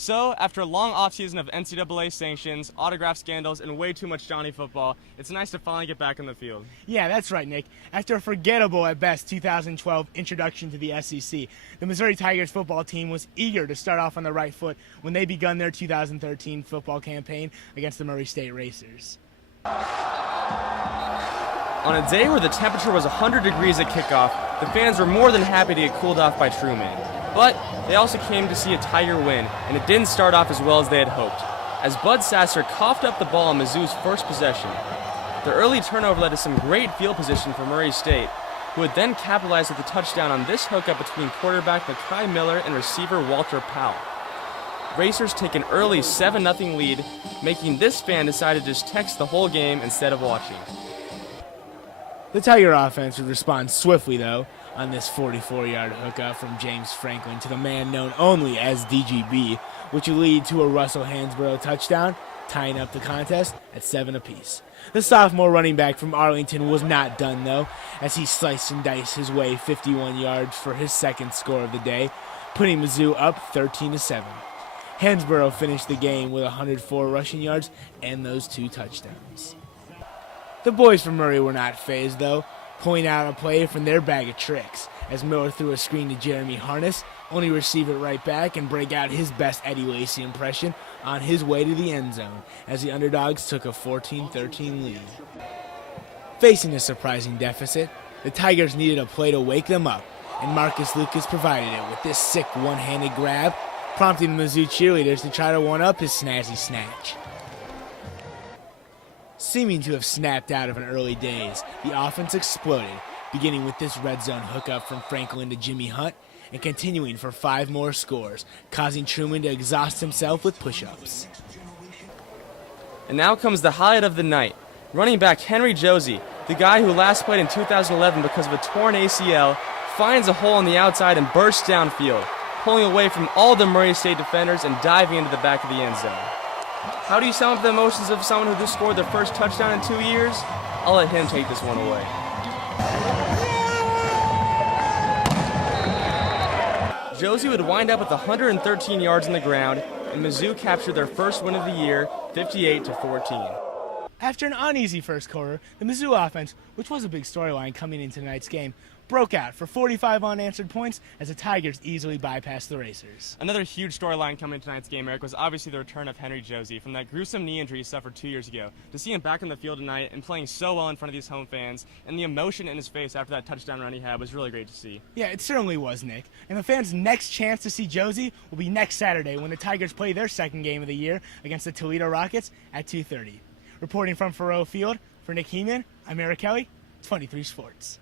So, after a long offseason of NCAA sanctions, autograph scandals, and way too much Johnny football, it's nice to finally get back on the field. Yeah, that's right, Nick. After a forgettable at best 2012 introduction to the SEC, the Missouri Tigers football team was eager to start off on the right foot when they begun their 2013 football campaign against the Murray State Racers. On a day where the temperature was 100 degrees at kickoff, the fans were more than happy to get cooled off by Truman. But they also came to see a Tiger win, and it didn't start off as well as they had hoped, as Bud Sasser coughed up the ball on Mizzou's first possession. The early turnover led to some great field position for Murray State, who would then capitalize with the touchdown on this hookup between quarterback Makai Miller and receiver Walter Powell. Racers take an early 7-0 lead, making this fan decide to just text the whole game instead of watching. The Tiger offense would respond swiftly, though, on this 44-yard hookup from James Franklin to the man known only as DGB, which would lead to a Russell Hansborough touchdown, tying up the contest at 7 apiece. The sophomore running back from Arlington was not done, though, as he sliced and diced his way 51 yards for his second score of the day, putting Mizzou up 13-7. Hansborough finished the game with 104 rushing yards and those 2 touchdowns. The boys from Murray were not fazed, though, pulling out a play from their bag of tricks, as Miller threw a screen to Jeremy Harness, only receive it right back and break out his best Eddie Lacy impression on his way to the end zone, as the underdogs took a 14-13 lead. Facing a surprising deficit, the Tigers needed a play to wake them up, and Marcus Lucas provided it with this sick one-handed grab, prompting the Mizzou cheerleaders to try to one-up his snazzy snatch. Seeming to have snapped out of an early daze, the offense exploded, beginning with this red zone hookup from Franklin to Jimmy Hunt, and continuing for 5 more scores, causing Truman to exhaust himself with push-ups. And now comes the highlight of the night. Running back Henry Josie, the guy who last played in 2011 because of a torn ACL, finds a hole on the outside and bursts downfield, pulling away from all the Murray State defenders and diving into the back of the end zone. How do you sum up the emotions of someone who just scored their first touchdown in 2 years? I'll let him take this one away. Josie would wind up with 113 yards on the ground, and Mizzou captured their first win of the year, 58-14. After an uneasy first quarter, the Mizzou offense, which was a big storyline coming into tonight's game, broke out for 45 unanswered points as the Tigers easily bypassed the Racers. Another huge storyline coming into tonight's game, Eric, was obviously the return of Henry Josie from that gruesome knee injury he suffered 2 years ago. To see him back on the field tonight and playing so well in front of these home fans, and the emotion in his face after that touchdown run he had was really great to see. Yeah, it certainly was, Nick. And the fans' next chance to see Josie will be next Saturday when the Tigers play their second game of the year against the Toledo Rockets at 2:30. Reporting from Faroe Field, for Nick Hehemann, I'm Eric Kelly, 23 Sports.